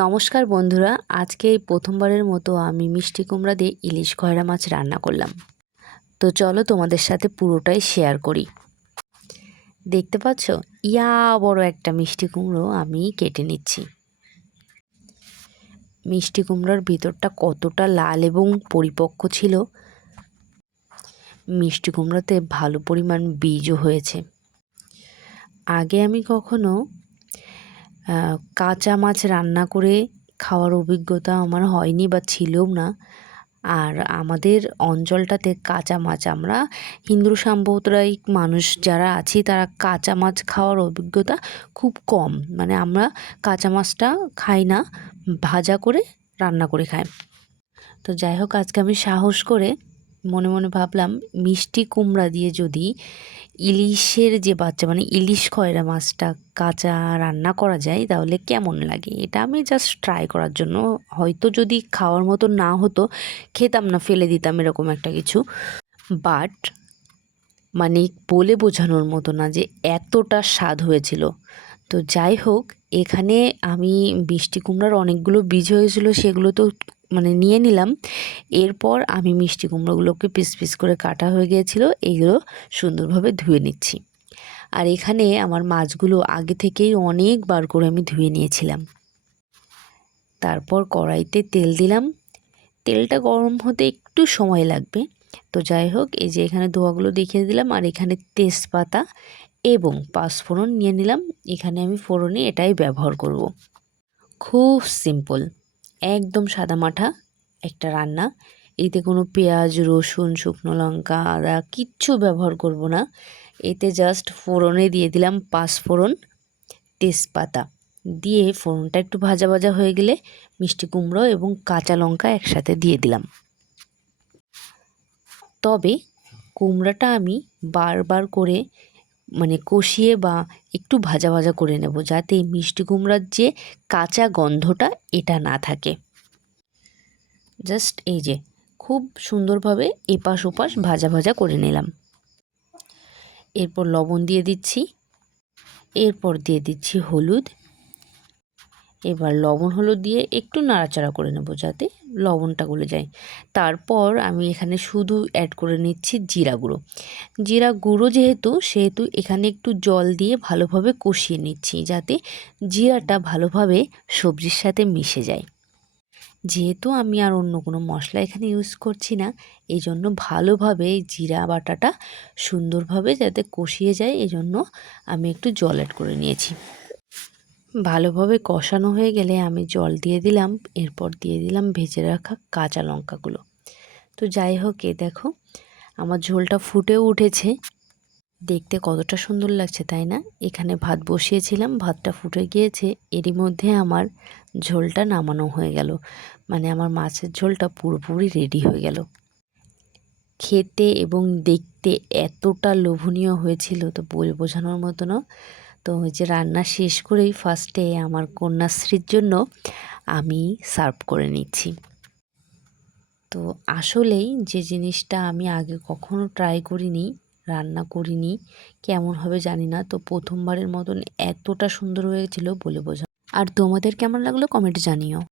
নমস্কার বন্ধুরা, আজকে এই প্রথমবারের মতো আমি মিষ্টি কুমড়া দিয়ে ইলিশ খয়রা মাছ রান্না করলাম। তো চলো তোমাদের সাথে পুরোটাই শেয়ার করি। দেখতে পাচ্ছ, ইয়া বড় একটা মিষ্টি কুমড়ো আমি কেটে নিচ্ছি। মিষ্টি কুমড়োর ভিতরটা কতটা লাল এবং পরিপক্ক ছিল। মিষ্টি কুমড়োতে ভালো পরিমাণ বীজও হয়েছে। আগে আমি কখনো কাঁচা মাছ রান্না করে খাওয়ার অভিজ্ঞতা আমার হয়নি বা ছিলও না। আর আমাদের অঞ্চলটাতে কাঁচা মাছ, আমরা হিন্দু সাম্প্রদায়িক মানুষ যারা আছি তারা কাঁচা মাছ খাওয়ার অভিজ্ঞতা খুব কম। মানে আমরা কাঁচা মাছটা খাই না, ভাজা করে রান্না করে খাই। তো যাই হোক, আজকে আমি সাহস করে মনে মনে ভাবলাম মিষ্টি কুমড়া দিয়ে যদি ইলিশের যে বাচ্চা মানে ইলিশ খয়রা মাছটা কাঁচা রান্না করা যায় তাহলে কেমন লাগে। এটা আমি জাস্ট ট্রাই করার জন্য, হয়তো যদি খাওয়ার মতো না হতো খেতাম না, ফেলে দিতাম এরকম একটা কিছু। বাট মানে বলে বোঝানোর মতো না যে এতটা স্বাদ হয়েছিল। তো যাই হোক, এখানে আমি মিষ্টি কুমড়ার অনেকগুলো বীজ হয়েছিল, সেগুলো তো মানে নিয়ে নিলাম। এরপর আমি মিষ্টি কুমড়োগুলোকে পিস পিস করে কাটা হয়ে গিয়েছিল, এইগুলো সুন্দরভাবে ধুয়ে নিচ্ছি। আর এখানে আমার মাছগুলো আগে থেকেই অনেকবার করে আমি ধুয়ে নিয়েছিলাম। তারপর কড়াইতে তেল দিলাম। তেলটা গরম হতে একটু সময় লাগবে। তো যাই হোক, এই যে এখানে ধোয়াগুলো দেখিয়ে দিলাম। আর এখানে তেজপাতা এবং পাঁচফোড়ন নিয়ে নিলাম। এখানে আমি ফোড়নে এটাই ব্যবহার করব। খুব সিম্পল, একদম সাদামাঠা একটা রান্না। এতে কোনো পেঁয়াজ, রসুন, শুকনো লঙ্কা, আদা কিচ্ছু ব্যবহার করব না। এতে জাস্ট ফোড়নে দিয়ে দিলাম পাঁচফোড়ন, তেজপাতা দিয়ে ফোড়নটা একটু ভাজা ভাজা হয়ে গেলে মিষ্টি কুমড়ো এবং কাঁচা লঙ্কা একসাথে দিয়ে দিলাম। তবে কুমড়াটা আমি বারবার করে মানে কষিয়ে বা একটু ভাজা ভাজা করে নেব, যাতে মিষ্টি কুমড়ার যে কাঁচা গন্ধটা এটা না থাকে। জাস্ট এই যে খুব সুন্দরভাবে এপাশ ওপাশ ভাজা ভাজা করে নিলাম। এরপর লবণ দিয়ে দিচ্ছি, এরপর দিয়ে দিচ্ছি হলুদ। এবার লবণ হলুদ দিয়ে একটু নাড়াচাড়া করে নেব যাতে লবণটা গলে যায়। তারপর আমি এখানে শুধু অ্যাড করে নিচ্ছি জিরা গুঁড়ো। জিরা গুঁড়ো সেহেতু এখানে একটু জল দিয়ে ভালোভাবে কষিয়ে নিচ্ছি, যাতে জিরাটা ভালোভাবে সবজির সাথে মিশে যায়। যেহেতু আমি আর অন্য কোনো মশলা এখানে ইউজ করছি না, এই জন্য ভালোভাবে জিরা বাটাটা সুন্দরভাবে যাতে কষিয়ে যায়, এই জন্য আমি একটু জল অ্যাড করে নিয়েছি। ভালোভাবে কষানো হয়ে গেলে আমি জল দিয়ে দিলাম। এরপর দিয়ে দিলাম ভেজে রাখা কাঁচা লঙ্কাগুলো। তো যাই হোক, দেখো আমার ঝোলটা ফুটেও উঠেছে। দেখতে কতটা সুন্দর লাগছে, তাই না? এখানে ভাত বসিয়েছিলাম, ভাতটা ফুটে গিয়েছে। এরই মধ্যে আমার ঝোলটা নামানো হয়ে গেল। মানে আমার মাছের ঝোলটা পুরোপুরি রেডি হয়ে গেল। খেতে এবং দেখতে এতটা লোভনীয় হয়েছিল, তো বলে বোঝানোর মতো না। তো ওই যে রান্না শেষ করেই ফার্স্টে আমার কন্যাশ্রীর জন্য আমি সার্ভ করে নিচ্ছি। তো আসলেই যে জিনিসটা আমি আগে কখনো ট্রাই করিনি, রান্না করিনি, কেমন হবে জানি না। তো প্রথমবারের মতন এতটা সুন্দর হয়েছিল বলে বোঝা। আর তোমাদের কেমন লাগলো কমেন্টে জানিও।